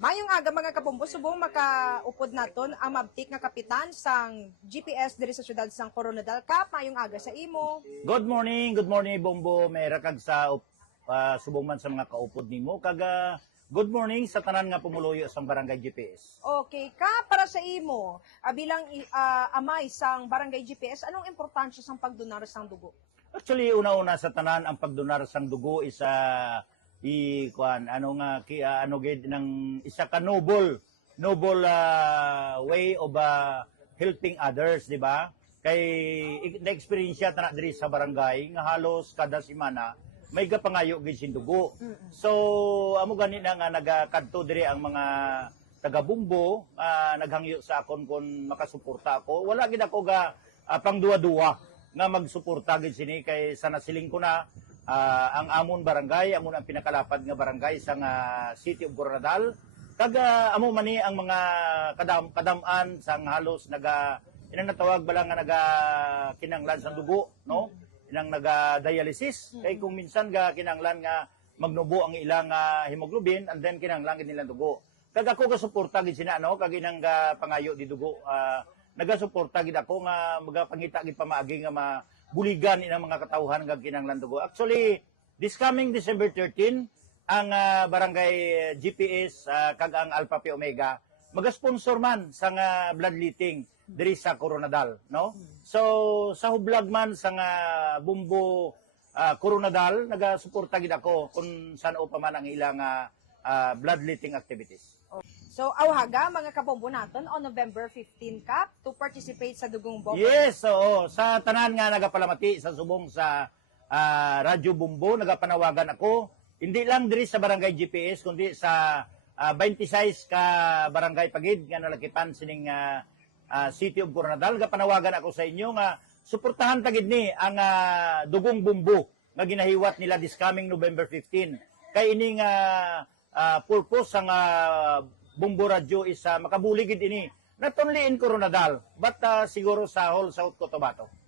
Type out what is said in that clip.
Mayong aga mga kapumbo, subong makaupod naton ang mabtik nga kapitan sang GPS diri sa syudad sang Coronadal Cap. Mayong aga sa imo. Good morning, good morning Bombo. May rakag sa uh, subong man sa mga kaupod nimo kaga good morning sa tanan nga pumuluyo sa barangay GPS. Okay, ka para sa imo, ah, bilang ah, amay sang barangay GPS, anong importansya sang pagdonar sang dugo? Actually una-una sa tanan ang pagdonar sang dugo is uh, i kuan ano nga ki, ah, ano gid ng isa ka noble noble ah, way of ah, helping others, di ba? Kay na-experience ta na diri sa barangay nga halos kada semana may gapangayo gid sin dugo. So amo gani na nga nagakadto diri ang mga taga Bumbo ah, naghangyo sa akon kon makasuporta ako. Wala gid ako ga ah, pangduwa-duwa nga magsuporta gid sini kay sa nasiling ko na ah, ang amon barangay, amon ang pinakalapad nga barangay sa nga City of Coronadal. Kaga amo man ni ang mga kadam kadaman sang halos naga inang natawag bala nga naga kinanglan sa dugo, no? Inang naga dialysis kay kung minsan ga kinanglan nga magnubo ang ilang ah, hemoglobin and then kinanglan gid nilang dugo. Kag ako ga suporta gid sina no kag inang ga pangayo di dugo ah, nagasuporta gid ako nga magapangita gid pamaagi nga mabuligan inang mga katawhan nga kinanglan dugo. Actually, this coming December 13 ang ah, barangay eh, GPS ah, kag ang Alpha Pi Omega magasponsor man sa nga bloodletting diri sa Coronadal, no? So sa hublag man sa nga Bumbo ah, Coronadal nagasuporta gid ako kung saan o pa man ang ilang ah, ah, bloodletting activities. So, awhaga mga kapumbo naton on November 15 Cap to participate sa dugong bomba. Yes, oo. Sa tanan nga nagapalamati sa subong sa ah, Radyo Bumbo, nagapanawagan ako. Hindi lang diri sa Barangay GPS, kundi sa ah, 26 ka Barangay Pagid nga nalakipan sining ah, ah, City of Coronadal. Nagapanawagan ako sa inyo nga suportahan tagid ni ang ah, Dugong Bumbo nga ginahiwat nila this coming November 15. Kay ini nga ah, purpose sa nga Bumbo Radio is ah, makabuligid ini not only in Coronadal, but uh, siguro sa whole South Cotabato.